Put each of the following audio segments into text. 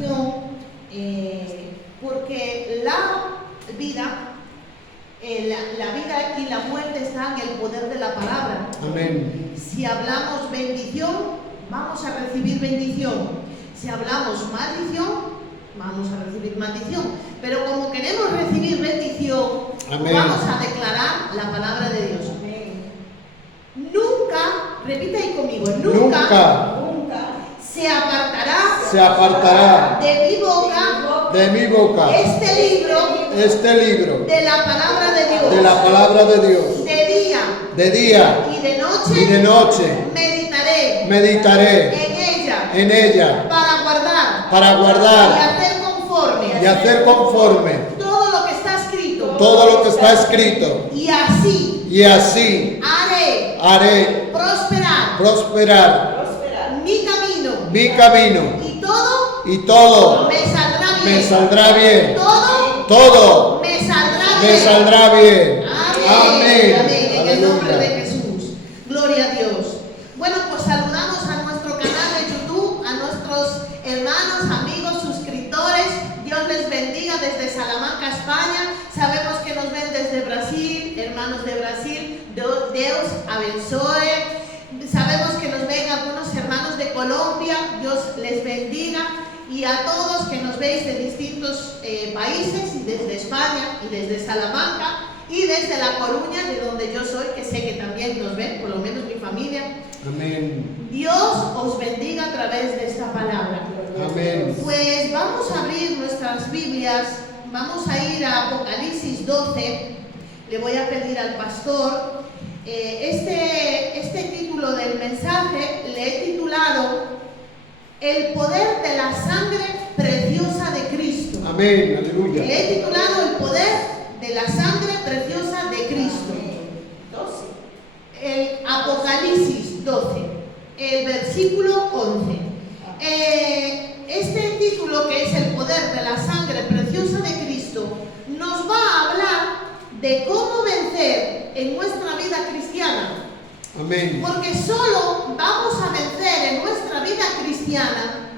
meditación, porque la vida y la muerte están en el poder de la palabra. Amén. Si hablamos bendición, vamos a recibir bendición. Si hablamos maldición, vamos a recibir maldición. Pero como queremos recibir bendición, Amén, vamos a declarar la palabra de Dios. Amén. Nunca, repita ahí conmigo, nunca se apartará se apartará de mi boca de mi boca este libro de la palabra de Dios. de la palabra de Dios. De día De y día de y de noche meditaré meditaré en ella para y guardar y hacer conforme todo lo que está escrito. y así haré Prosperar mi camino y todo me saldrá bien. todo Me saldrá bien. Amén. Amén. En el nombre de Aleluya. Jesús. Gloria a Dios. Bueno, pues saludamos a nuestro canal de YouTube, a nuestros hermanos, amigos, suscriptores. Dios les bendiga desde Salamanca, España. Sabemos que nos ven desde Brasil, hermanos de Brasil. Deus abençoe. Sabemos que nos ven algunos hermanos de Colombia. Dios les bendiga. Y a todos que nos veis de distintos países, y desde España, y desde Salamanca, y desde La Coruña, de donde yo soy, que sé que también nos ven, por lo menos mi familia. Amén. Dios os bendiga a través de esta palabra. Amén. Pues vamos a abrir nuestras Biblias, vamos a ir a Apocalipsis 12. Le voy a pedir al pastor, este título del mensaje le he titulado El poder de la sangre preciosa de Cristo. Amén. Aleluya. Le he titulado El poder de la sangre preciosa de Cristo. 12. El Apocalipsis 12, el versículo 11. Este título, que es El poder de la sangre preciosa de Cristo, nos va a hablar de cómo vencer en nuestra vida cristiana. Amén. Porque solo vamos a vencer en nuestra vida cristiana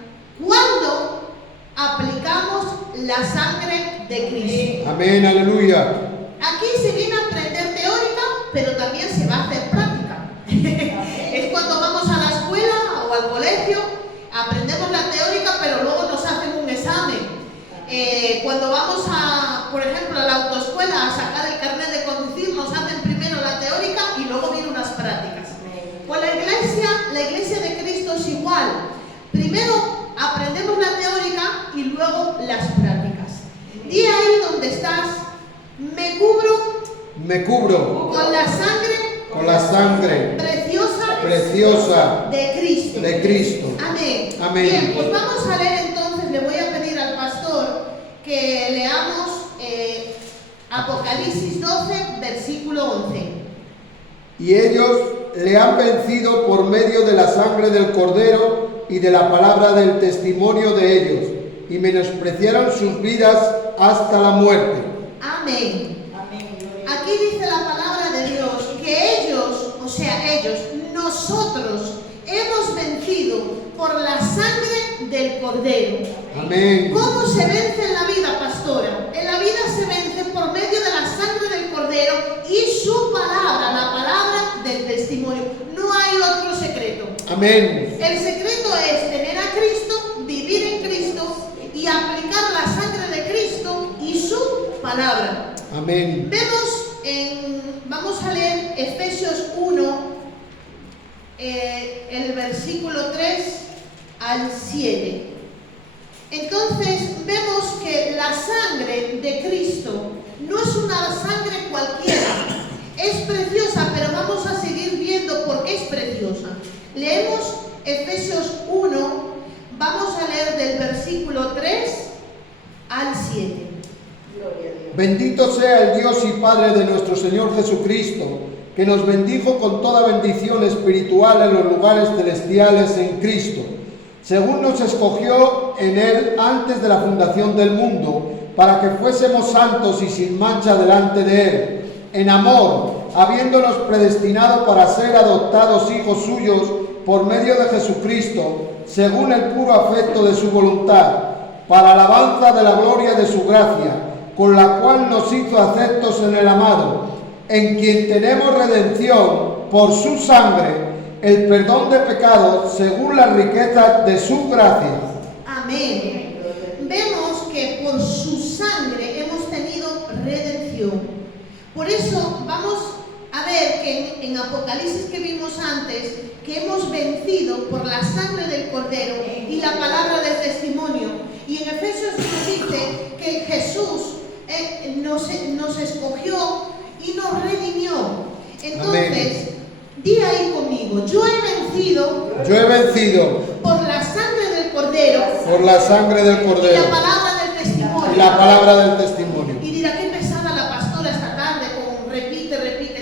cuando aplicamos la sangre de Cristo. Amén. Aleluya. Aquí se viene a aprender teórica, pero también se va a hacer práctica. Es cuando vamos a la escuela o al colegio, aprendemos la teórica, pero luego nos hacen un examen. Cuando vamos por ejemplo, a la autoescuela a sacar el carnet de conducir, nos hacen primero la teórica y luego vienen unas prácticas. Pues la iglesia de Cristo es igual. Primero aprendemos la teórica y luego las prácticas. Di ahí donde estás, me cubro con la sangre preciosa de Cristo. Amén. Amén. Bien, pues vamos a leer entonces, le voy a pedir al pastor que leamos Apocalipsis 12, versículo 11. Y ellos le han vencido por medio de la sangre del Cordero y de la palabra del testimonio de ellos, y menospreciaron sus vidas hasta la muerte. Amén. Amén. Aquí dice la palabra de Dios que ellos, nosotros hemos vencido por la sangre del Cordero. Amén. ¿Cómo se vence en la vida, pastora? En la vida se vence por medio de la sangre del Cordero y su palabra, la palabra del testimonio. No hay otro secreto. Amén. El secreto es tener a Cristo, vivir en Cristo y aplicar la sangre de Cristo y su palabra. Amén. Vamos a leer Efesios 1, el versículo 3 al 7. Entonces vemos que la sangre de Cristo no es una sangre cualquiera, es preciosa, pero vamos a seguir viendo por qué es preciosa. Leemos Efesios 1, vamos a leer del versículo 3 al 7. Gloria a Dios. Bendito sea el Dios y Padre de nuestro Señor Jesucristo, que nos bendijo con toda bendición espiritual en los lugares celestiales en Cristo, según nos escogió en Él antes de la fundación del mundo, para que fuésemos santos y sin mancha delante de Él, en amor, habiéndonos predestinado para ser adoptados hijos suyos por medio de Jesucristo, según el puro afecto de su voluntad, para alabanza de la gloria de su gracia, con la cual nos hizo aceptos en el amado, en quien tenemos redención por su sangre, el perdón de pecados según la riqueza de su gracia. Amén. Vemos que por su sangre hemos tenido redención. Por eso vamos a ver que en Apocalipsis que vimos antes, que hemos vencido por la sangre del Cordero y la palabra del testimonio. Y en Efesios nos dice que Jesús nos escogió y nos redimió. Entonces, di ahí conmigo, yo he vencido Por la sangre del Cordero por la sangre del y Cordero la palabra del testimonio. y la palabra del testimonio. Y dirá, qué pesada la pastora esta tarde con repite.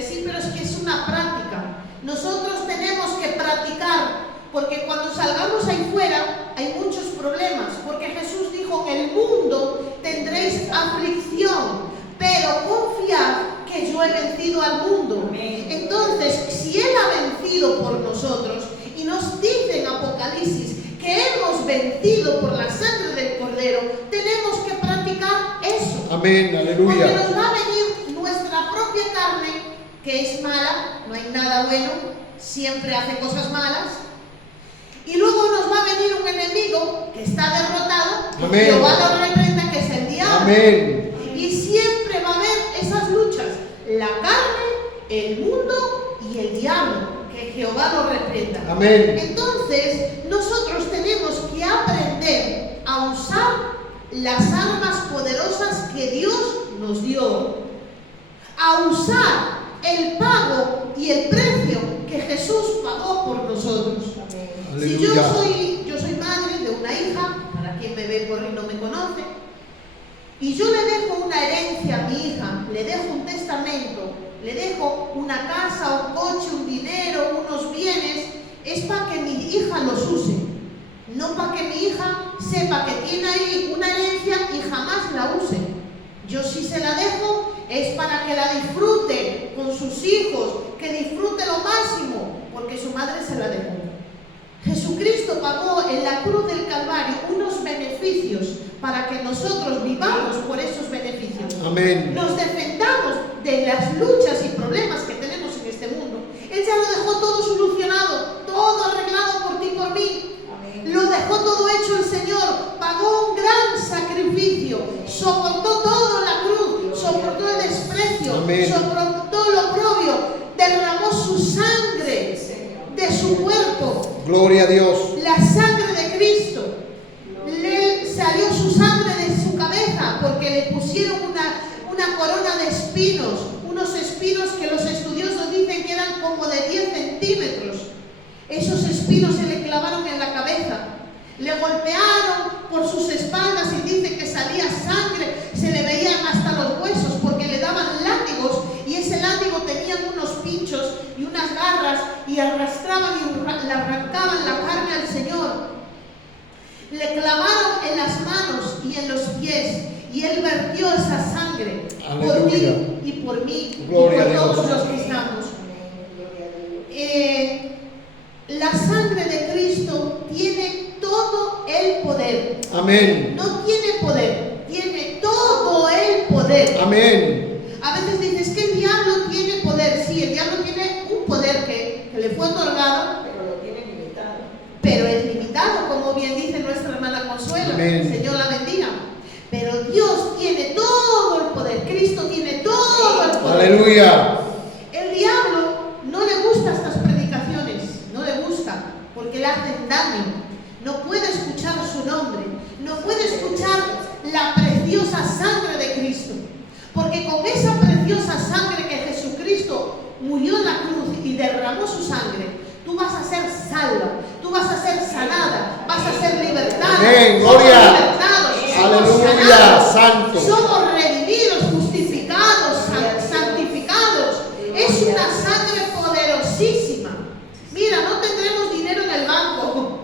Sí, pero es que es una práctica. Nosotros tenemos que practicar, porque cuando salgamos ahí fuera hay muchos problemas, porque Jesús dijo, en el mundo tendréis aflicción, pero confiad que yo he vencido al mundo. Entonces, si Él ha vencido por nosotros, y nos dice en Apocalipsis que hemos vencido por la sangre del Cordero, tenemos que practicar eso. Amén, Porque aleluya. nos va a venir nuestra propia carne, que es mala, no hay nada bueno, siempre hace cosas malas. Y luego nos va a venir un enemigo que está derrotado, que Amén. Jehová lo reprenda, que es el diablo. Amén. Y siempre va a haber esas luchas, la carne, el mundo y el diablo, que Jehová lo reprenda. Amén. Entonces, nosotros tenemos que aprender a usar las armas poderosas que Dios nos dio, a usar el pago y el precio que Jesús pagó por nosotros. Si yo Aleluya. soy madre de una hija, para quien me ve por ahí no me conoce, y yo le dejo una herencia a mi hija, le dejo un testamento, le dejo una casa, un coche, un dinero, unos bienes, es para que mi hija los use, no para que mi hija sepa que tiene ahí una herencia y jamás la use. Yo si se la dejo es para que la disfrute con sus hijos, que disfrute lo máximo, porque su madre se la dejó. Jesucristo pagó en la cruz del Calvario unos beneficios para que nosotros vivamos por esos beneficios. Amén. Nos defendamos de las luchas y problemas que tenemos en este mundo. Él ya lo dejó todo solucionado, todo arreglado por ti y por mí. Lo dejó todo hecho el Señor, pagó un gran sacrificio, soportó todo en la cruz, soportó el desprecio, Amén. soportó lo oprobio, derramó su sangre de su cuerpo, Gloria a Dios. la sangre de Cristo. Le salió su sangre de su cabeza porque le pusieron una corona de espinos, unos espinos que los estudiosos dicen que eran como de 10 centímetros. Esos espinos se le clavaron en la cabeza, le golpearon por sus espaldas y dice que salía sangre, se le veían hasta los huesos porque le daban látigos y ese látigo tenía unos pinchos y unas garras y arrastraban y le arrancaban la carne al Señor. Le clavaron en las manos y en los pies y Él vertió esa sangre por ti y por mí Gloria y a por Dios. todos los que estamos. La sangre de Cristo tiene todo el poder. Amén. No tiene poder, tiene todo el poder. Amén. A veces dices que el diablo tiene poder. Sí, el diablo tiene un poder que le fue otorgado, Pero lo tiene limitado. pero es limitado, como bien dice nuestra hermana Consuelo. Amén. El Señor la bendiga. Pero Dios tiene todo el poder. Cristo tiene todo el poder. Aleluya. El diablo no le gustan estas predicaciones, no le gusta, porque le hacen daño. No puede escuchar su nombre, no puede escuchar la preciosa sangre de Cristo. Porque con esa preciosa sangre que Jesucristo murió en la cruz y derramó su sangre, tú vas a ser salva, tú vas a ser sanada, vas a ser libertada. Amén, Somos gloria. libertados, somos Aleluya, sanados, santo. somos redimidos, justificados, santificados. Es una sangre poderosísima. Mira, no tendremos dinero en el banco,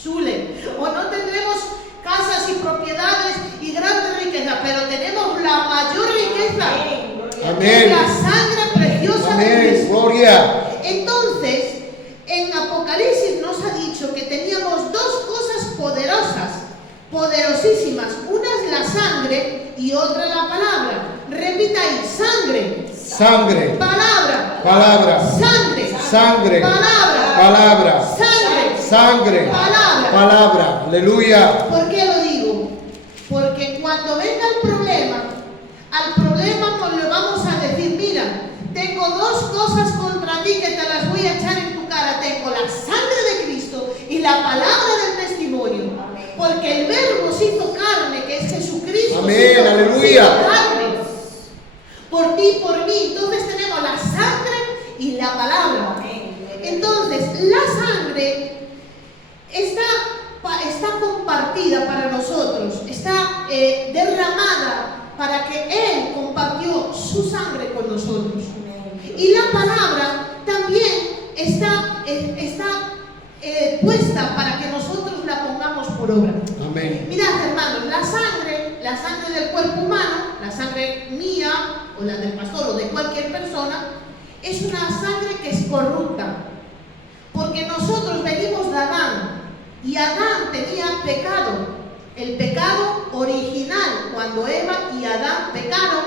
Zule, o no tendremos casas y propiedades y grandes riquezas, pero tenemos la mayor riqueza. Amén. Es la sangre preciosa de Amén. Cristo. Gloria. Entonces, en Apocalipsis nos ha dicho que teníamos dos cosas poderosas, poderosísimas. Una es la sangre y otra la palabra. Repita ahí, sangre, Sangre. palabra, Palabra. sangre, Sangre. palabra, Palabra. sangre, Sangre. palabra. Palabra. Aleluya. ¿Por qué lo digo? Porque cuando venga el problema, al problema pues le vamos a decir, mira, tengo dos cosas contra ti que te las voy a echar en tu cara. Tengo la sangre de Cristo y la palabra del testimonio. Porque el Verbo se hizo carne, que es Jesucristo. Amén, se hizo aleluya. carne. Por ti, por mí. Entonces tenemos la sangre y la palabra. Entonces, la sangre está compartida para nosotros, está derramada para que Él compartió su sangre con nosotros. Y la palabra también está puesta para que nosotros la pongamos por obra. Amén. Mirad, hermanos, la sangre del cuerpo humano, la sangre mía o la del pastor o de cualquier persona, es una sangre que es corrupta. Porque nosotros venimos de Adán y Adán tenía pecado. El pecado original, cuando Eva y Adán pecaron,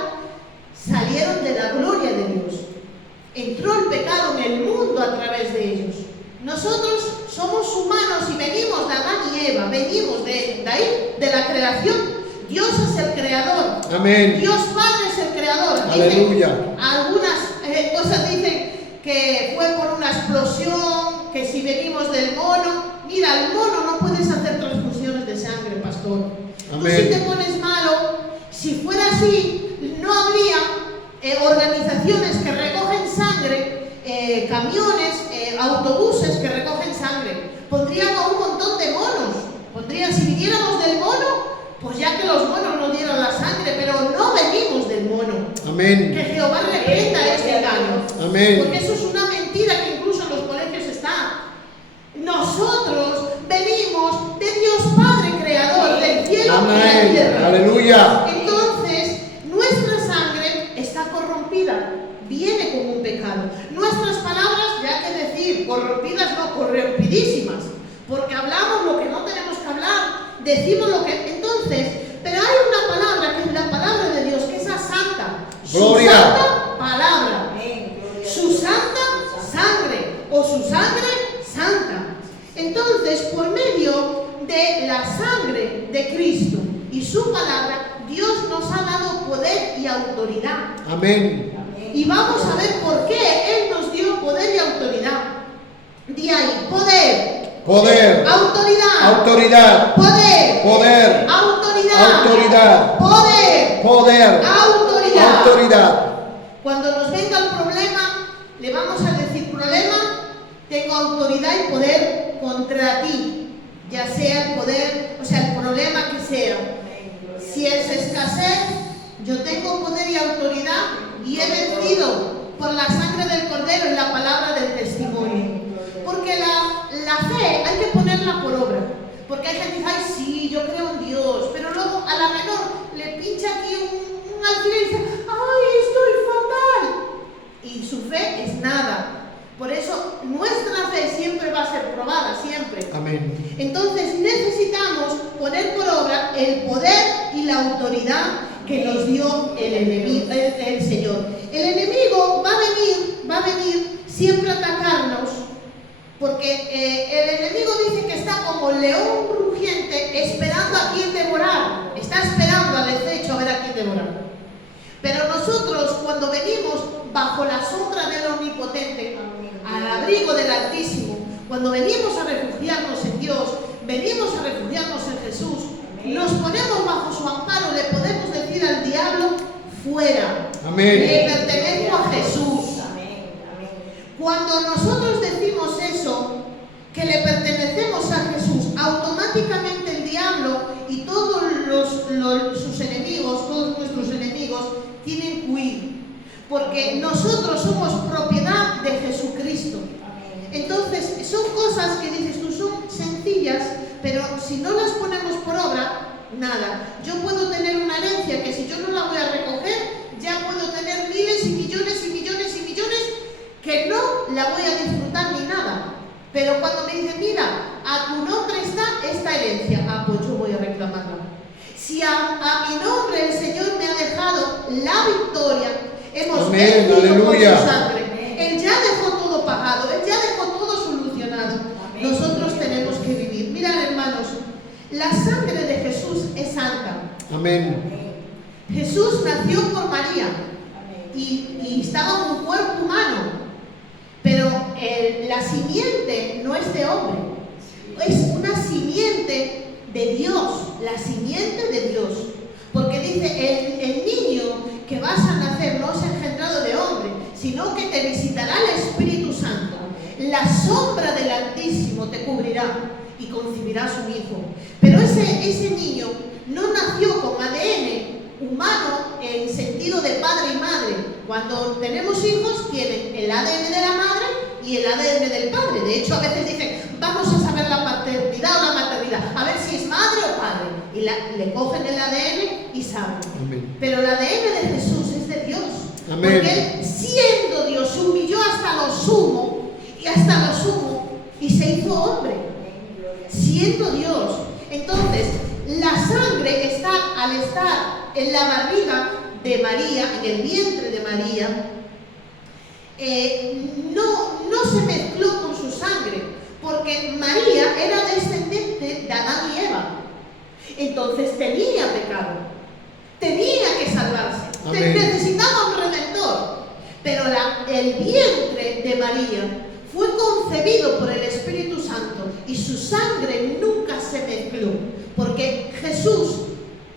salieron de la gloria de Dios. Entró el pecado en el mundo a través de ellos. Nosotros somos humanos y venimos de Adán y Eva, venimos de ahí, de la creación. Dios es el creador. Amén. Dios Padre es el creador. Aleluya. Algunas cosas dicen que fue por una explosión, que si venimos del mono. Mira, el mono no puedes hacer transfusiones de sangre, pastor. Amén. Tú si te pones malo, si fuera así, no habría organizaciones que recogen sangre, camiones, autobuses que recogen sangre. Pondrían a un montón de monos. Si viniéramos del mono, pues ya que los monos nos dieron la sangre, pero no venimos del mono. Amén. Que Jehová reprenda este engaño. Amén. Porque eso es una mentira que incluso en los colegios está. Nosotros venimos de Dios Padre Creador, del cielo y de la Amén. tierra. Aleluya. Entonces, nuestra sangre está corrompida, viene como un pecado. Nuestras palabras, ya que decir, corrompidas no, corrompidísimas, porque hablamos lo que no tenemos que hablar, decimos lo que... Entonces, pero hay una palabra que es la palabra de Dios, que es la santa. Gloria. Su santa palabra. Su santa sangre, o su sangre santa. Entonces, por medio de la sangre de Cristo y su palabra, Dios nos ha dado poder y autoridad. Amén. Y vamos a ver por qué Él nos dio poder y autoridad. Di ahí, poder. Poder. Autoridad. Autoridad. Poder. Poder. Autoridad. Autoridad. Poder. Poder. Autoridad. Autoridad. Cuando nos venga el problema, le vamos a decir, problema, tengo autoridad y poder contra ti. Ya sea el poder, o sea, el problema que sea. Si es escasez, yo tengo poder y autoridad y he vencido por la sangre del Cordero y la palabra del testimonio. Porque la fe hay que ponerla por obra. Porque hay gente que dice, ay sí, yo creo en Dios, pero luego a la menor le pincha aquí un alfiler y dice, ay, estoy fatal. Y su fe es nada. Por eso nuestra fe siempre va a ser probada, siempre. Amén. Entonces necesitamos poner por obra el poder y la autoridad que nos dio el enemigo, el Señor. El enemigo va a venir siempre a atacarnos, porque el enemigo dice que está como león rugiente esperando a quien devorar. Está esperando al acecho a ver a quién devorar. Pero nosotros, cuando venimos bajo la sombra del Omnipotente, al abrigo del Altísimo, cuando venimos a refugiarnos en Dios, venimos a refugiarnos en Jesús, nos ponemos bajo su amparo, le podemos decir al diablo, fuera. Amén. Le pertenezco a Jesús. Cuando nosotros decimos eso, que le pertenecemos a Jesús, automáticamente el diablo y todos sus enemigos, todos nuestros enemigos, tienen que huir. Porque nosotros somos propiedad de Jesucristo. Entonces, son cosas que dices tú, son sencillas, pero si no las ponemos por obra, nada. Yo puedo tener una herencia que si yo no la voy a recoger, ya puedo tener miles y millones y millones y millones que no la voy a disfrutar ni nada. Pero cuando me dicen, mira, a tu nombre está esta herencia, pues yo voy a reclamarla. Si a mi nombre el Señor me ha dejado la victoria, hemos Amén, vencido con aleluya. su sangre. Él ya dejó todo pagado, Él ya dejó todo solucionado. Amén. Nosotros tenemos que vivir. Mirad, hermanos, la sangre de Jesús es santa. Amén. Jesús nació por María Amén. y estaba en un cuerpo humano, pero la simiente no es de hombre, es una simiente de Dios, la simiente de Dios, porque dice, el niño que vas a nacer no es engendrado de hombre, sino que te visitará el Espíritu Santo, la sombra del Altísimo te cubrirá y concebirás un hijo. Pero ese niño no nació con ADN humano en sentido de padre y madre. Cuando tenemos hijos tienen el ADN de la madre y el ADN del padre. De hecho, a veces dicen, vamos a saber la paternidad o la maternidad, a ver si es madre o padre. Y le cogen el ADN y saben. Amén. Pero el ADN de Jesús es de Dios. Amén. Porque Él, siendo Dios, se humilló hasta lo sumo y se hizo hombre, siendo Dios. Entonces, la sangre al estar en la barriga de María, en el vientre de María, no se mezcló con su sangre, porque María era descendiente de Adán y Eva. Entonces tenía pecado, tenía que salvarse, Amén. necesitaba un redentor. Pero el vientre de María fue concebido por el Espíritu Santo y su sangre nunca se mezcló, porque Jesús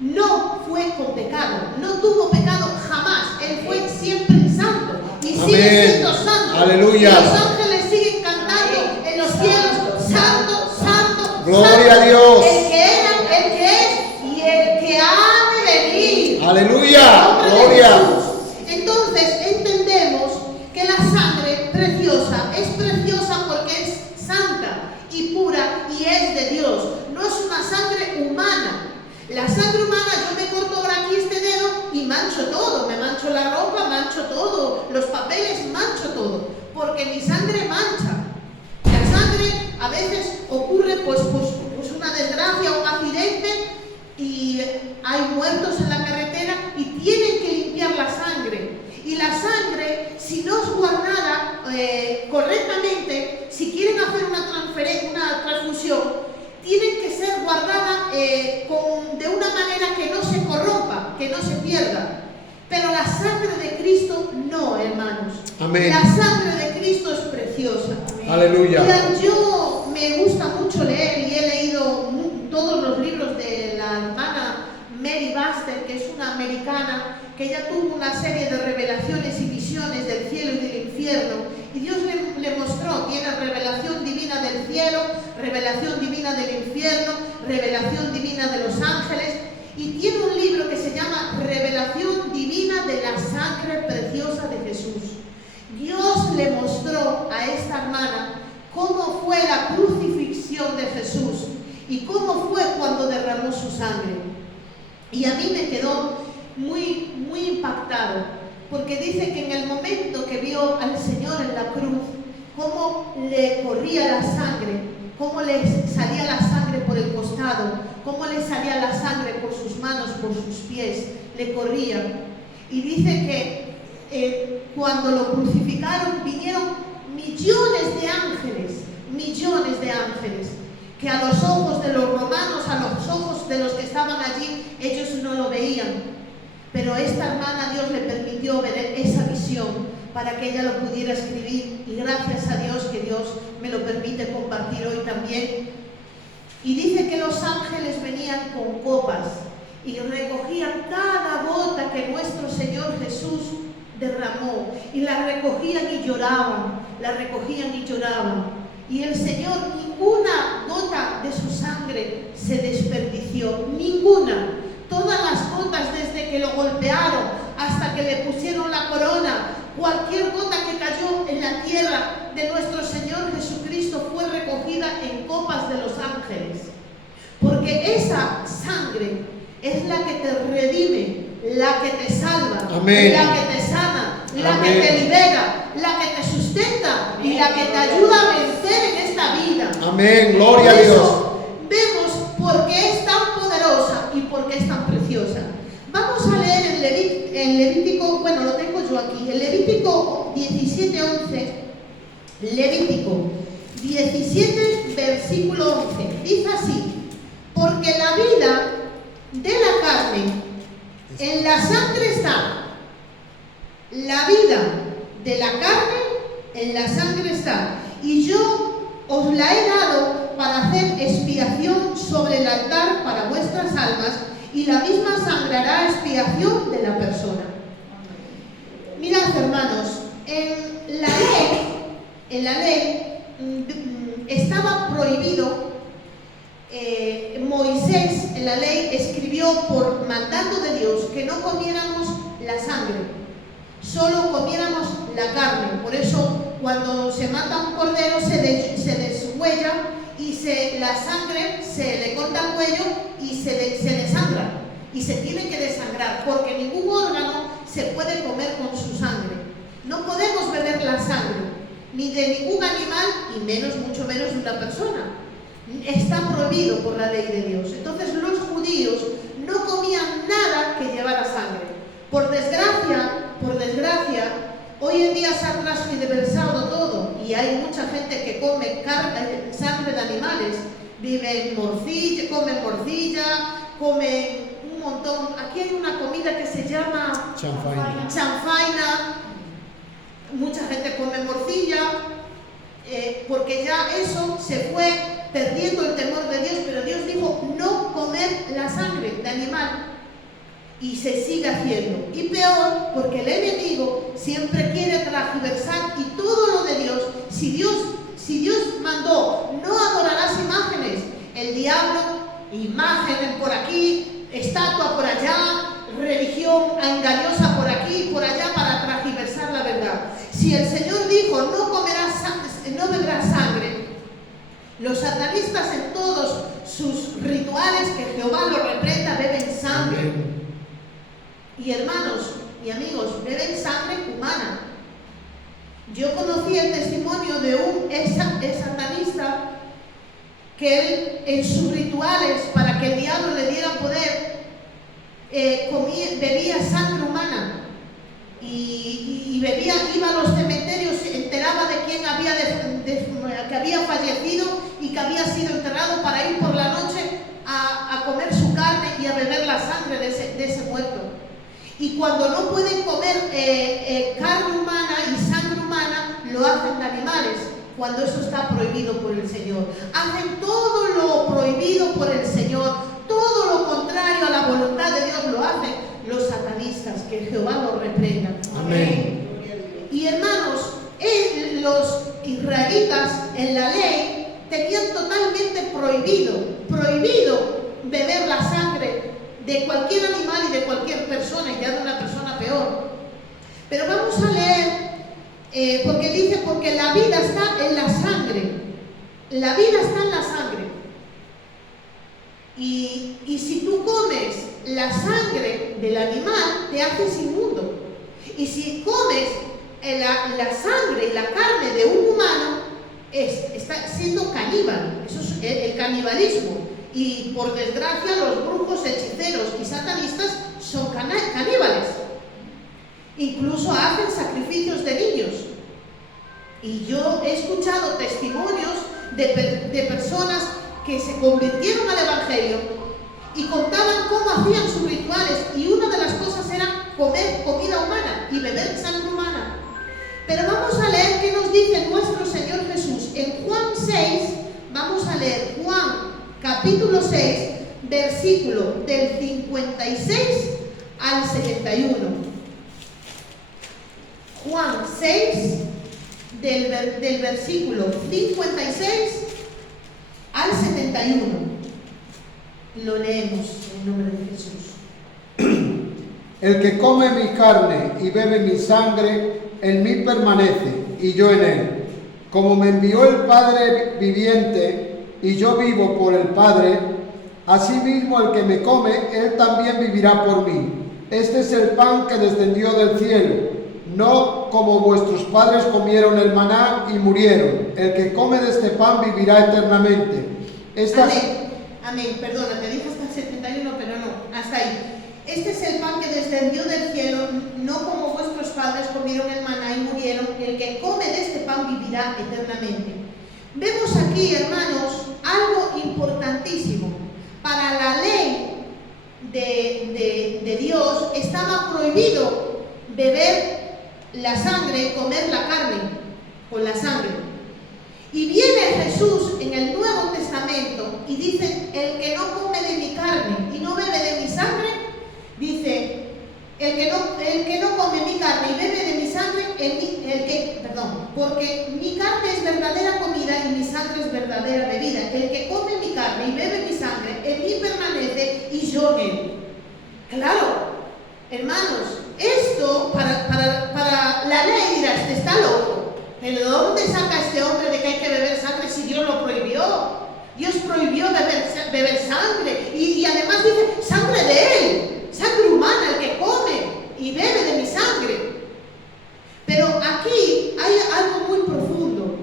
no fue con pecado, no tuvo pecado jamás. Él fue siempre santo y sigue Amén. siendo santo. Aleluya. Y los ángeles siguen cantando en los cielos, santo, santo, Gloria santo, a Dios. el que era, el que es y el que ha de venir. Aleluya. En nombre de Gloria. Jesús. Entonces entendemos que la sangre preciosa es preciosa porque es santa y pura y es de Dios. No es una sangre humana. La sangre humana, yo me corto por aquí este dedo y mancho todo, me mancho la ropa, mancho todo, los papeles, mancho todo, porque mi sangre mancha. La sangre a veces ocurre pues una desgracia o un accidente y hay muertos en la carretera y tienen que limpiar la sangre. Y la sangre, si no es guardada correctamente, si quieren hacer una transfusión, tienen que ser guardadas de una manera que no se corrompa, que no se pierda. Pero la sangre de Cristo no, hermanos. Amén. La sangre de Cristo es preciosa. Aleluya. Mira, yo me gusta mucho leer y he leído todos los libros de la hermana Mary Baxter, que es una americana, que ella tuvo una serie de revelaciones y visiones del cielo y del infierno, y Dios le mostró, tiene revelación divina del cielo, revelación divina del infierno, revelación divina de los ángeles, y tiene un libro que se llama Revelación divina de la sangre preciosa de Jesús. Dios le mostró a esta hermana cómo fue la crucifixión de Jesús y cómo fue cuando derramó su sangre. Y a mí me quedó muy, muy impactado, porque dice que en el momento que vio al Señor en la cruz, cómo le corría la sangre, cómo le salía la sangre por el costado, cómo le salía la sangre por sus manos, por sus pies, le corría. Y dice que cuando lo crucificaron vinieron millones de ángeles, que a los ojos de los romanos, a los ojos de los que estaban allí, ellos no lo veían. Pero esta hermana, Dios le permitió ver esa visión para que ella lo pudiera escribir, y gracias a Dios que Dios me lo permite compartir hoy también. Y dice que los ángeles venían con copas y recogían cada gota que nuestro Señor Jesús derramó, y la recogían y lloraban, la recogían y lloraban. Y el Señor, ninguna gota de su sangre se desperdició, ninguna. Todas las gotas, desde que lo golpearon hasta que le pusieron la corona, cualquier gota que cayó en la tierra de nuestro Señor Jesucristo fue recogida en copas de los ángeles. Porque esa sangre es la que te redime, la que te salva, Amén. la que te sana, la Amén. que te libera, la que te sustenta y la que te ayuda a vencer en esta vida. Amén. Gloria a Por Dios. eso vemos por qué es tan poderosa y por porque es tan preciosa. Vamos a leer en Levítico, bueno, lo tengo yo aquí, en Levítico 17:11, Levítico 17, versículo 11, dice así: porque la vida de la carne en la sangre está. La vida de la carne en la sangre está. Y yo os la he dado para hacer expiación sobre el altar para vuestras almas, y la misma sangre hará expiación de la persona. Mirad, hermanos, en la ley estaba prohibido. Moisés en la ley escribió por mandato de Dios que no comiéramos la sangre, solo comiéramos la carne. Por eso cuando se mata un cordero se deshuella y la sangre se le corta el cuello y se desangra, y se tiene que desangrar, porque ningún órgano se puede comer con su sangre. No podemos beber la sangre ni de ningún animal, y mucho menos de una persona. Está prohibido por la ley de Dios. Entonces los judíos no comían nada que llevara sangre. Por desgracia, hoy en día se ha transgiversado todo y hay mucha gente que come sangre de animales. Comen morcilla, comen un montón. Aquí hay una comida que se llama chanfaina. Mucha gente come morcilla, porque ya eso se fue perdiendo el temor de Dios, pero Dios dijo no comer la sangre de animal, y se sigue haciendo. Y peor, porque el enemigo siempre quiere transgiversar, y todo lo de Dios, si Dios mandó no adorarás imágenes, el diablo, imágenes por aquí, estatua por allá, religión engañosa por aquí y por allá para transgiversar la verdad. Si el Señor dijo no beberás sangre, los satanistas en todos sus rituales, que Jehová lo reprenda, beben sangre. Y hermanos y amigos, beben sangre humana. Yo conocí el testimonio de un satanista que él, en sus rituales, para que el diablo le diera poder, bebía sangre humana. Y iba a los cementerios, se enteraba de quién que había fallecido y que había sido enterrado, para ir por la noche a comer su carne y a beber la sangre de ese muerto. Y cuando no pueden comer carne humana y sangre humana, lo hacen de animales, cuando eso está prohibido por el Señor. Hacen todo lo prohibido por el Señor, todo lo contrario a la voluntad de Dios lo hacen los satanistas, que Jehová los reprenda. Amén. Y hermanos, los israelitas en la ley tenían totalmente prohibido beber la sangre de cualquier animal y de cualquier persona, y ya de una persona peor. Pero vamos a leer, porque dice, porque la vida está en la sangre. La vida está en la sangre. Y si tú comes la sangre del animal, te haces inmundo. Y si comes la sangre y la carne de un humano, está siendo caníbal. Eso es el canibalismo. Y por desgracia los brujos, hechiceros y satanistas son caníbales. Incluso hacen sacrificios de niños. Y yo he escuchado testimonios de personas que se convirtieron al Evangelio y contaban cómo hacían sus rituales, y una de las cosas era comer comida humana y beber sangre humana. Pero vamos a leer qué nos dice nuestro Señor Jesús en Juan 6. Vamos a leer Juan capítulo 6, versículo del 56 al 71. Juan 6, del versículo 56 al 71. Lo leemos en nombre de Jesús. El que come mi carne y bebe mi sangre, en mí permanece y yo en él. Como me envió el Padre viviente y yo vivo por el Padre, asimismo el que me come, él también vivirá por mí. Este es el pan que descendió del cielo, no como vuestros padres comieron el maná y murieron. El que come de este pan vivirá eternamente. Amén. Amén. Perdona, te dije hasta el 71, pero no. este es el pan que descendió del cielo, no como vuestros padres comieron el maná y murieron. El que come de este pan vivirá eternamente. Vemos aquí, hermanos, algo importantísimo. Para la ley de Dios estaba prohibido beber la sangre, comer la carne con la sangre. Y viene Jesús en el Nuevo Testamento y dice: el que no come de mi carne y no bebe de mi sangre, dice, el que no come mi carne y bebe de mi sangre, porque mi carne es verdadera comida y mi sangre es verdadera bebida. El que come mi carne y bebe mi sangre, en mí permanece y yo en él. Claro, hermanos, esto para la ley dirás: te está loco. ¿Pero de dónde saca este hombre de que hay que beber sangre si Dios lo prohibió? Dios prohibió beber sangre y además dice sangre de él, sangre humana, el que come y bebe de mi sangre. Pero aquí hay algo muy profundo.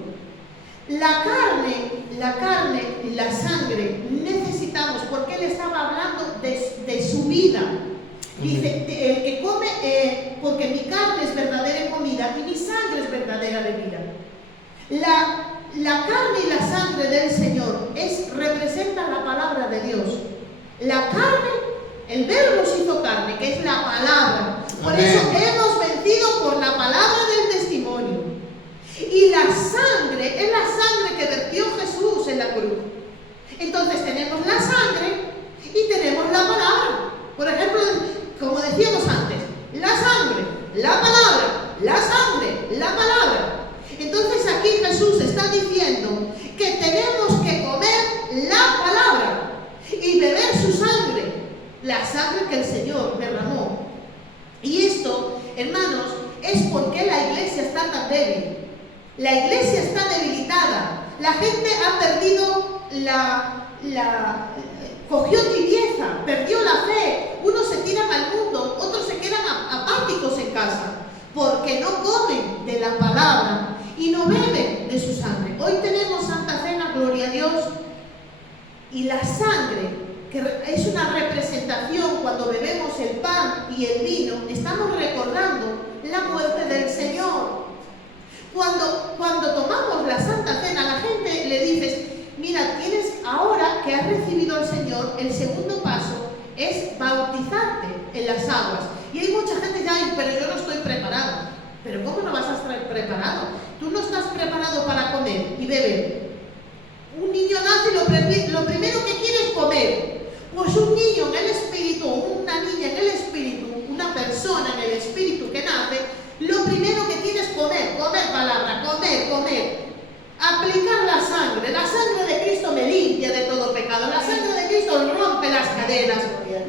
La carne y la sangre necesitamos, porque él estaba hablando de su vida. Dice, el que come, porque mi carne es verdadera comida y mi sangre es verdadera bebida. La carne y la sangre del Señor representa la palabra de Dios. La carne, el verbo se hizo carne, que es la palabra. Por eso hemos vencido por la palabra del testimonio. Y la sangre es la sangre que vertió Jesús en la cruz. Entonces tenemos la sangre y tenemos la palabra. Por ejemplo, como decíamos antes, la sangre, la palabra, la sangre, la palabra. Entonces aquí Jesús está diciendo que tenemos que comer la palabra y beber su sangre, la sangre que el Señor derramó. Y esto, hermanos, es porque la iglesia está tan débil. La iglesia está debilitada. La gente ha perdido cogió tibieza, perdió la fe. Unos se tiran al mundo, otros se quedan apáticos en casa, porque no comen de la palabra y no beben de su sangre. Hoy tenemos Santa Cena, gloria a Dios, y la sangre, que es una representación. Cuando bebemos el pan y el vino, estamos recordando la muerte del Señor. Cuando tomamos la Santa Cena, la gente le dices: mira, tienes, ahora que has recibido al Señor, el segundo paso es bautizarte en las aguas. Y hay mucha gente que dice: ay, pero yo no estoy preparado. Pero ¿cómo no vas a estar preparado? Tú no estás preparado para comer y beber. Un niño nace y lo primero que quiere es comer. Pues un niño en el espíritu, una niña en el espíritu, una persona en el espíritu que nace, lo primero que tiene es comer palabra, comer. Aplicar la sangre de Cristo me limpia de todo pecado, la sangre de Cristo rompe las cadenas.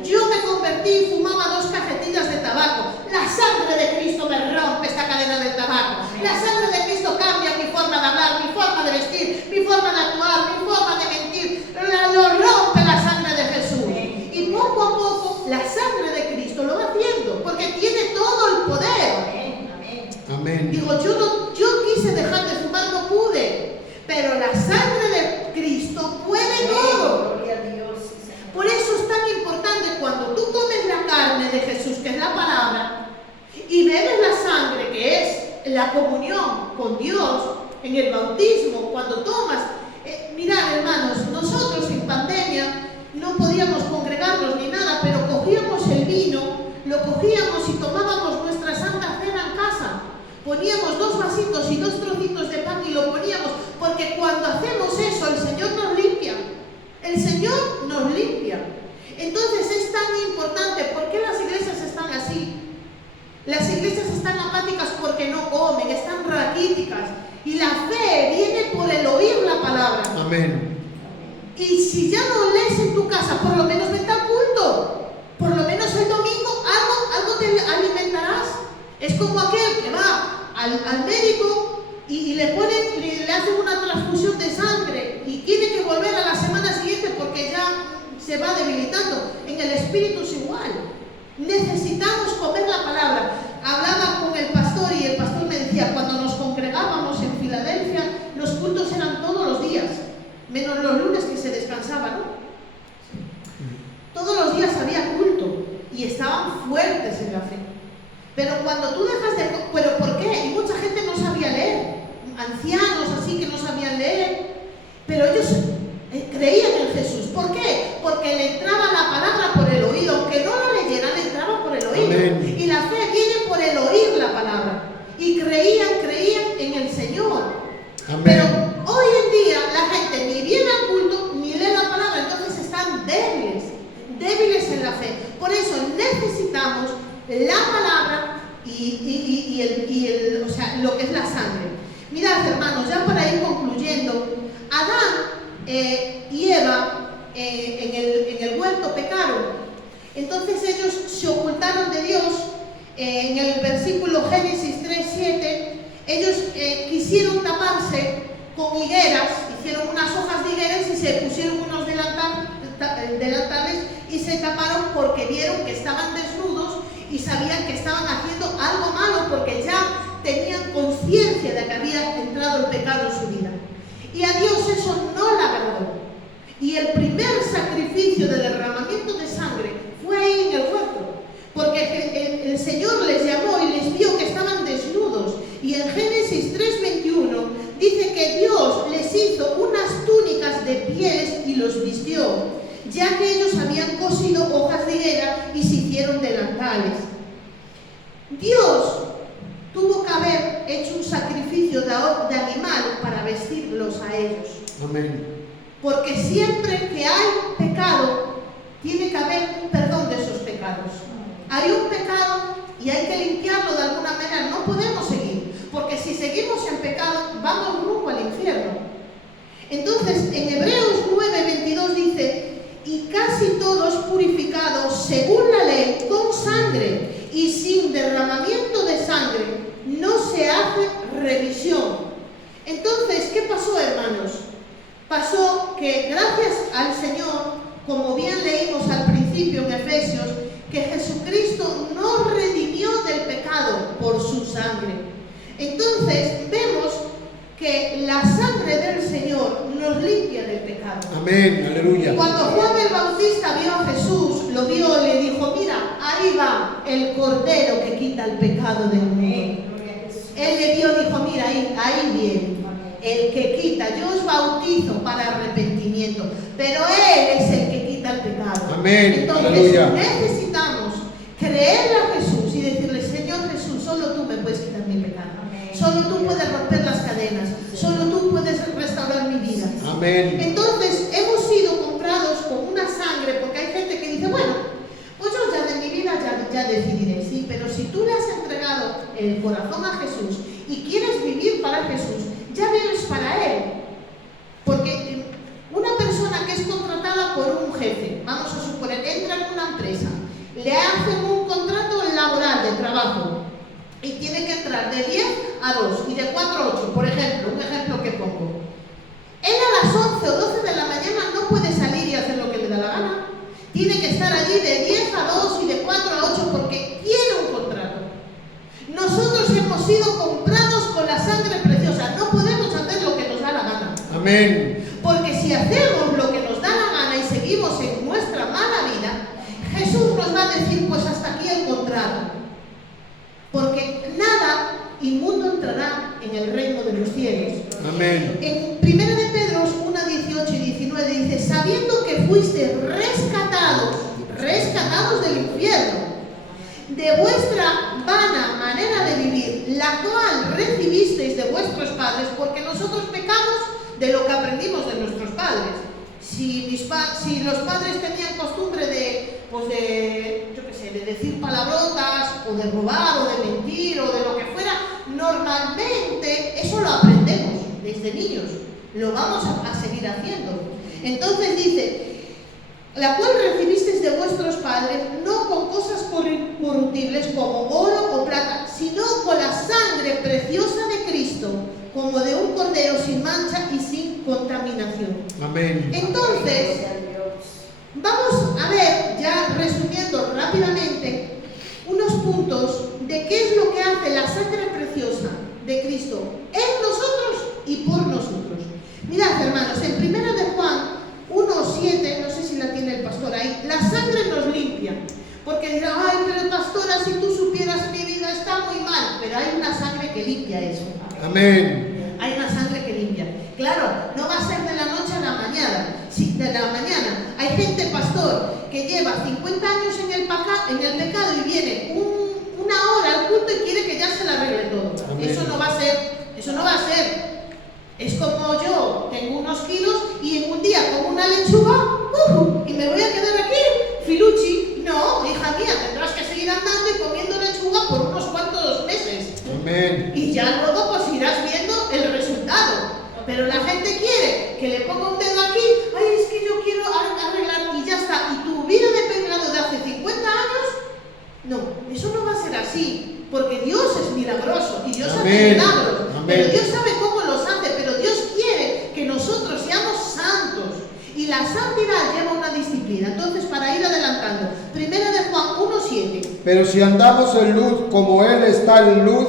Yo me convertí y fumaba 2 cajetillas de tabaco, la sangre de Cristo me rompe esta cadena del tabaco, la sangre de Cristo cambia mi forma de hablar, mi forma de vestir, mi forma de actuar, mi forma de mentir, lo rompe la sangre de Jesús. Y poco a poco la sangre de Cristo lo va haciendo, porque tiene todo el poder. Amén. Digo, yo quise dejar de fumar, no pude, pero la sangre de Cristo puede todo. Gloria a Dios. Por eso es tan importante cuando tú comes la carne de Jesús, que es la palabra, y bebes la sangre, que es la comunión con Dios, en el bautismo, cuando tomas. Mirad, hermanos, nosotros en pandemia no podíamos congregarnos ni nada, pero cogíamos el vino, lo cogíamos y tomábamos nuestra Santa Cena en casa. Poníamos 2 vasitos y 2 trocitos de pan y lo poníamos, porque cuando hacemos eso, el Señor nos limpia. El Señor nos limpia. Entonces es tan importante. ¿Por qué las iglesias están así? Las iglesias están apáticas porque no comen, están raquíticas. Y la fe viene por el oír la palabra. Amén. Y si ya no lees en tu casa, por lo menos vete al culto. Por lo menos el domingo algo te alimentarás. Es como aquel que va al médico y le hacen una transfusión de sangre y tiene que volver a la semana siguiente porque ya se va debilitando. En el espíritu es igual. Necesitamos comer la palabra. Hablaba con el pastor y el pastor me decía: cuando nos congregábamos en Filadelfia, los cultos eran todos los días, menos los lunes que se descansaba, ¿no? Todos los días había culto y estaba Pero cuando tú dejas de... ¿Pero por qué? Y mucha gente no sabía leer. Ancianos así que no sabían leer. Pero ellos creían en Jesús. ¿Por qué? Porque le entraba la palabra por el oído. Aunque no la leyeran, le entraba por el oído. Amén. Y la fe viene por el oír la palabra. Y creían en el Señor. Amén. Pero hoy en día la gente ni viene al culto ni lee la palabra. Entonces están débiles en la fe. Por eso necesitamos la palabra y o sea, lo que es la sangre. Mirad, hermanos, ya para ir concluyendo, Adán y Eva en el huerto pecaron. Entonces ellos se ocultaron de Dios. En el versículo Génesis 3:7, ellos quisieron taparse con higueras, hicieron unas hojas de higueras y se pusieron unos delantales y se taparon porque vieron que estaban desnudos y sabían que estaban haciendo algo malo porque ya tenían conciencia de que había entrado el pecado en su vida. Y a Dios eso no le agradó. Y el primer sacrificio de derramamiento de sangre fue ahí en el huerto. Porque el Señor les llamó y les vio que estaban desnudos. Y en Génesis 3:21 dice que Dios les hizo unas túnicas de pieles y los vistió, ya que ellos habían cosido hojas de higuera y se hicieron delantales. Dios tuvo que haber hecho un sacrificio de animal para vestirlos a ellos. Amén. Porque siempre que hay pecado, tiene que haber un perdón de esos pecados. Hay un pecado y hay que limpiarlo de alguna manera. No podemos seguir, porque si seguimos en pecado, vamos rumbo al infierno. Entonces, en Hebreos 9:22 dice: y casi todos purificados según la ley con sangre, y sin derramamiento de sangre no se hace remisión. Entonces, ¿qué pasó, hermanos? Pasó que gracias al Señor, como bien leímos al principio en Efesios, que Jesucristo nos redimió del pecado por su sangre. Entonces vemos que la sangre del Señor nos limpia del pecado. Amén, aleluya. Cuando Juan el Bautista vio a Jesús, lo vio, le dijo: mira, ahí va el Cordero que quita el pecado del mundo. Él le vio y dijo: mira, ahí viene el que quita. Yo os bautizo para arrepentimiento, pero Él es el que quita el pecado. Amén, entonces aleluya. necesitamos creerle a Jesús y decirle: Señor Jesús, solo tú me puedes quitar mi pecado. Solo tú puedes romper las cadenas. Solo tú puedes restaurar mi vida. Amén. Entonces hemos sido comprados con una sangre, porque hay gente que dice: bueno, pues yo ya de mi vida ya decidiré. Sí, pero si tú le has entregado el corazón a Jesús y quieres vivir para Jesús, ya vives para Él. Porque una persona que es contratada por un jefe, vamos a suponer, entra en una empresa, le hacen un contrato laboral de trabajo y tiene que entrar de 10 a 2 y de 4 a 8, por ejemplo, un ejemplo que pongo. Él a las 11 o 12 de la mañana no puede salir y hacer lo que le da la gana. Tiene que estar allí de 10 a 2 y de 4 a 8 porque quiere un contrato. Nosotros hemos sido comprados con la sangre preciosa. No podemos hacer lo que nos da la gana. Amén. Porque si hacemos lo que nos da la gana y seguimos en nuestra mala vida, Jesús nos va a decir: pues hasta aquí el contrato. Porque nada inmundo entrará en el reino de los cielos. Amén. En 1 de Pedro 1:18 y 19 dice: sabiendo que fuiste rescatados del infierno, de vuestra vana manera de vivir, la cual recibisteis de vuestros padres, porque nosotros pecamos de lo que aprendimos de nuestros padres. Si los padres tenían costumbre de decir palabrotas, o de robar, o de mentir, o de lo que fuera, normalmente eso lo aprendemos desde niños, lo vamos a seguir haciendo. Entonces dice: la cual recibisteis de vuestros padres, no con cosas corruptibles como oro o plata, sino con la sangre preciosa de Cristo, como de un cordero sin mancha y sin contaminación. Amén. Entonces, vamos a ver, ya resumiendo rápidamente, unos puntos de qué es lo que hace la sangre preciosa de Cristo en nosotros y por nosotros. Mirad, hermanos, en 1 de Juan 1:7, no sé si la tiene el pastor ahí, la sangre nos limpia. Porque dirá: ay, pero pastora, si tú supieras mi vida, es pero hay una sangre que limpia eso. Amén. Hay una sangre que limpia. Claro, no va a ser de la noche a la mañana. Sí, de la mañana. Hay gente, pastor, que lleva 50 años en el pecado y viene una hora al culto y quiere que ya se le arregle todo. Amén. Eso no va a ser. Eso no va a ser. Es como yo, tengo unos kilos y en un día como una lechuga y me voy a quedar aquí, filuchi. No, hija mía, tendrás que seguir andando y comiendo lechuga por unos cuantos meses. Amén. Y ya luego pues irás viendo el resultado. Pero la gente quiere que le ponga un dedo aquí, ay, es que yo quiero arreglar y ya está. ¿Y tu vida de pecado de hace 50 años? No, eso no va a ser así, porque Dios es milagroso y Dios hace Amén. milagros. Amén. Pero Dios sabe cómo los hace, pero Dios quiere que nosotros seamos santos. Y la santidad lleva una disciplina. Entonces, para ir adelantando, primera de Juan 1:7. Pero si andamos en luz como Él está en luz,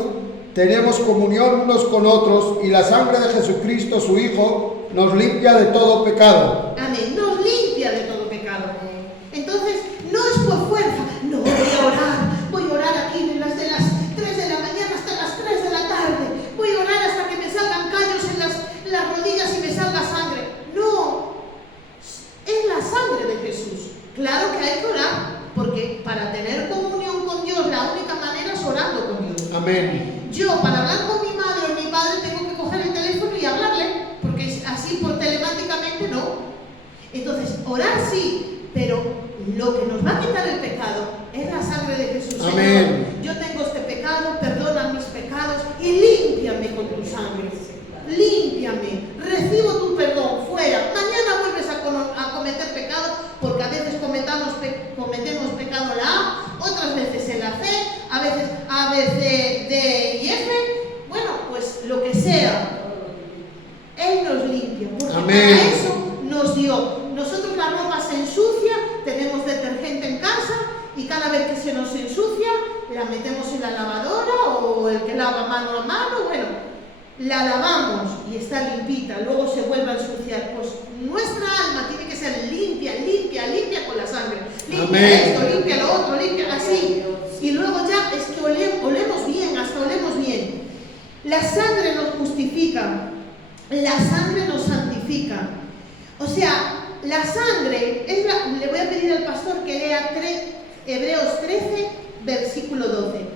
tenemos comunión unos con otros y la sangre de Jesucristo, su Hijo, nos limpia de todo pecado. Amén. Nos limpia de todo pecado. Entonces, no es por fuerza. No, voy a orar aquí de las 3 de la mañana hasta las 3 de la tarde. Voy a orar hasta que me salgan callos en las rodillas y me salga sangre. No, es la sangre de Jesús. Claro que hay que orar, porque para tener comunión con Dios, la única manera es orando con Dios. Amén. Yo, para hablar con mi madre o mi padre, tengo que coger el teléfono y hablarle, porque así por telemáticamente no. Entonces, orar sí, pero lo que nos va a quitar el pecado es la sangre de Jesús. Amén. Señor, yo tengo este pecado, perdona mis pecados y límpiame con tu sangre. Límpiame, recibo tu perdón, fuera. Mañana vuelves a cometer pecado, porque a veces cometemos pecado en la A, otras veces en la C, a veces A, B, C, D y F. Bueno, pues lo que sea, Él nos limpia, porque Amén. para eso nos dio. Nosotros la ropa se ensucia, tenemos detergente en casa y cada vez que se nos ensucia la metemos en la lavadora o el que lava mano a mano, bueno, la lavamos y está limpita, luego se vuelve a ensuciar. Pues nuestra alma tiene que ser limpia, limpia, limpia con la sangre. Limpia Amén. esto, limpia lo otro, limpia así. Y luego ya es que olemos bien, hasta olemos bien. La sangre nos justifica, la sangre nos santifica. O sea, la sangre, le voy a pedir al pastor que lea Hebreos 13, versículo 12.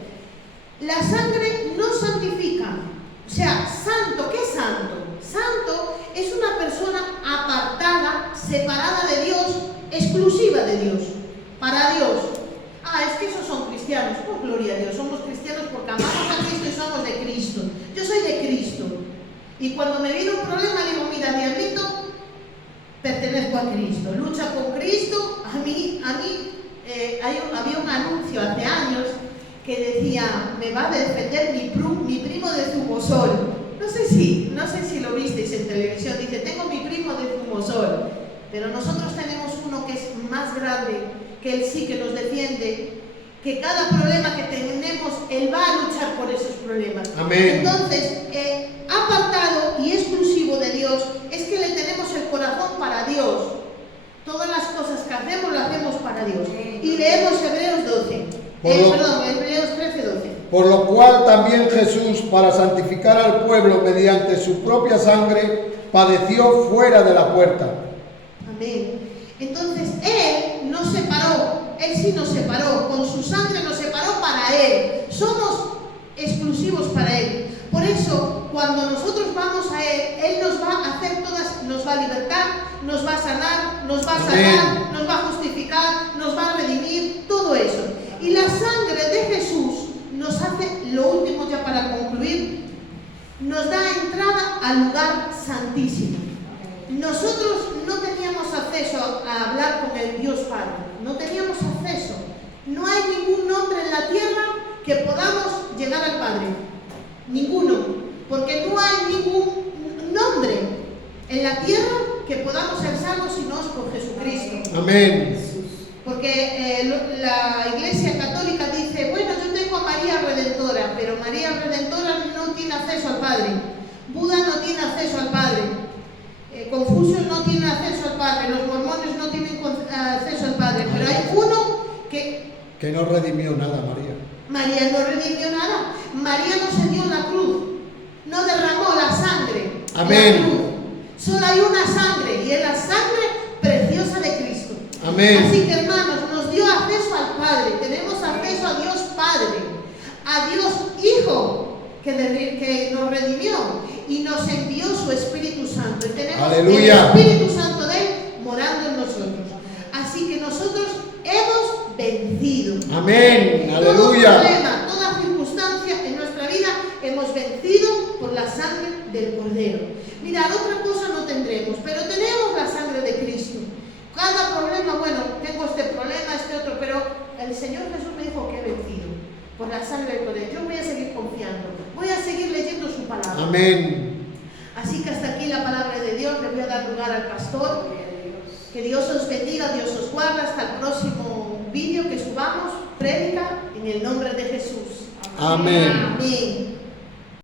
La sangre nos santifica. O sea, santo, ¿qué es santo? Santo es una persona apartada, separada de Dios, exclusiva de Dios, para Dios. Es que esos son cristianos. Oh, gloria a Dios, somos cristianos porque amamos a Cristo y somos de Cristo. Yo soy de Cristo. Y cuando me viene un problema, digo, mira, diablito, pertenezco a Cristo, lucha con Cristo. Había un anuncio hace años que decía, me va a defender mi primo de Zumosol. No sé si lo visteis en televisión, dice, tengo mi primo de Zumosol, pero nosotros tenemos uno que es más grande, que Él sí que nos defiende, que cada problema que tenemos, Él va a luchar por esos problemas. Amén. Entonces, apartado y exclusivo de Dios, es que le tenemos el corazón para Dios. Todas las cosas que hacemos, las hacemos para Dios. Y leemos Hebreos 12. Hebreos 13:12. Por lo cual también Jesús, para santificar al pueblo mediante su propia sangre, padeció fuera de la puerta. Amén. Entonces, Él nos separó, Él sí nos separó, con su sangre nos separó para Él. Somos exclusivos para Él. Por eso, cuando nosotros vamos a Él nos va a hacer nos va a libertar, nos va a sanar, nos va a salvar, nos va a justificar, nos va a redimir, todo eso. Y la sangre de Jesús nos hace, lo último ya para concluir, nos da entrada al lugar santísimo. Nosotros no teníamos acceso a hablar con el Dios Padre, no teníamos acceso. No hay ningún nombre en la tierra que podamos llegar al Padre, ninguno, porque no hay ningún nombre en la tierra que podamos ser salvos si no es por Jesucristo. Amén. Porque la Iglesia Católica dice, bueno, yo tengo a María Redentora, pero María Redentora no tiene acceso al Padre. Buda no tiene acceso al Padre. Confucio no tiene acceso al Padre. Los mormones no tienen acceso al Padre. Pero hay uno que Que no redimió nada, María. María no redimió nada. María no se dio en la cruz. No derramó la sangre. Amén. En la cruz. Solo hay una sangre y es la sangre preciosa de Cristo. Amén. Así que, hermanos, nos dio acceso al Padre. Tenemos acceso a Dios Padre, a Dios Hijo, que nos redimió y nos envió su Espíritu Santo. Y tenemos Aleluya. el Espíritu Santo de Él morando en nosotros. Así que nosotros hemos vencido. Amén. Todo Aleluya. problema, toda circunstancia en nuestra vida hemos vencido por la sangre del Cordero. Mirad, otra cosa no tendremos, pero tenemos la sangre de Cristo. Cada problema, bueno, tengo este problema, este otro, pero el Señor Jesús me dijo que he vencido por la sangre del Cordero. Yo voy a seguir confiando, voy a seguir leyendo su palabra. Amén. Así que hasta aquí la palabra de Dios. Le voy a dar lugar al pastor. Que Dios os bendiga, Dios os guarde. Hasta el próximo vídeo que subamos. Prédica en el nombre de Jesús. Amén. Amén.